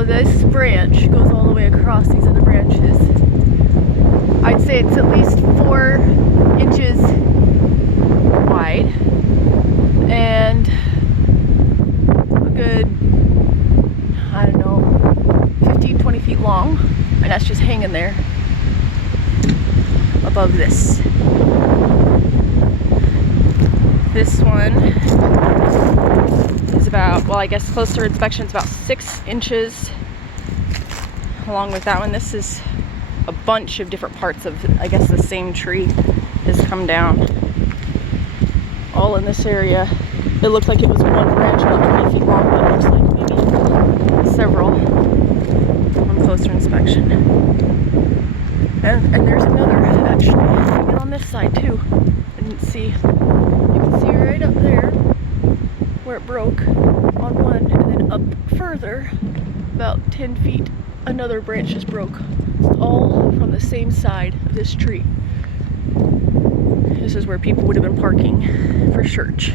So this branch goes all the way across these other branches. I'd say it's at least 4 inches wide and a good, I don't know, 15-20 feet long, and that's just hanging there above this. This one is about, well, I guess closer inspection is about 6 inches along with that one. This is a bunch of different parts of, I guess, the same tree has come down all in this area. It looked like it was one branch about 20 feet long, but it looks like maybe several on closer inspection. And there's another actually hanging on this side too. I didn't see. You can see right up there where it broke on one, and then up further, about 10 feet, another branch just broke. It's all from the same side of this tree. This is where people would have been parking for church.